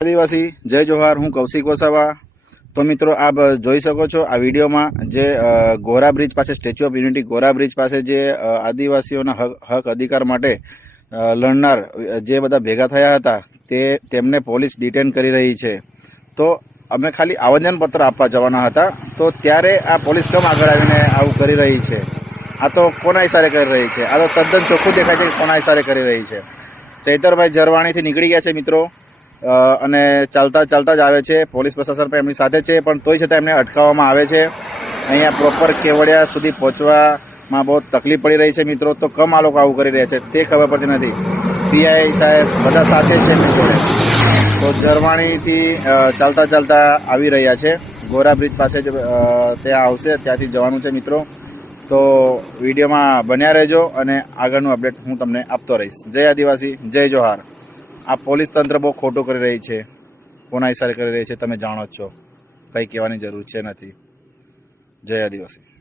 આદિવાસી જય જોહાર, હું કૌશિક વસાવા। તો મિત્રો આપ જોઈ શકો છો આ વિડીયોમાં જે ગોરા બ્રિજ પાસે statue of unity Gora bridge પાસે જે આદિવાસીઓના હક અધિકાર માટે લડનાર જે બધા ભેગા થયા હતા તેમને પોલીસ ડિટેન કરી રહી છે। તો અમે ખાલી આવેદનપત્ર આપવા જવાના હતા, તો ત્યારે આ પોલીસ કેમ આગળ આવીને આવું કરી રહી છે? આ તો કોના ઇશારે કરી રહી છે? આ તો તદ્દન ચોખ્ખું દેખાય છે કે કોના ઇશારે કરી રહી છે। ચૈતરભાઈ ઝરવાણીથી નીકળી ગયા છે મિત્રો, અને ચાલતા ચાલતા જ આવે છે। પોલીસ પ્રશાસન પણ એમની સાથે છે, પણ તોય છતાં એમને અટકાવવામાં આવે છે। અહીંયા પ્રોપર કેવડિયા સુધી પહોંચવામાં બહુ તકલીફ પડી રહી છે મિત્રો। તો કેમ આ લોકો આવું કરી રહ્યા છે તે ખબર પડતી નથી। પીઆઈ સાહેબ બધા સાથે છે મિત્રો। તો ઝરવાણીથી ચાલતા ચાલતા આવી રહ્યા છે, ગોરા બ્રિજ પાસે જ ત્યાં આવશે, ત્યાંથી જવાનું છે મિત્રો। તો વિડીયોમાં બન્યા રહેજો અને આગળનું અપડેટ હું તમને આપતો રહીશ। જય આદિવાસી, જય જોહાર। આ પોલીસ તંત્ર બહુ ખોટું કરી રહી છે, કોના ઇશારે કરી રહી છે તમે જાણો જ છો, કંઈ કહેવાની જરૂર છે નથી। જય આદિવાસી।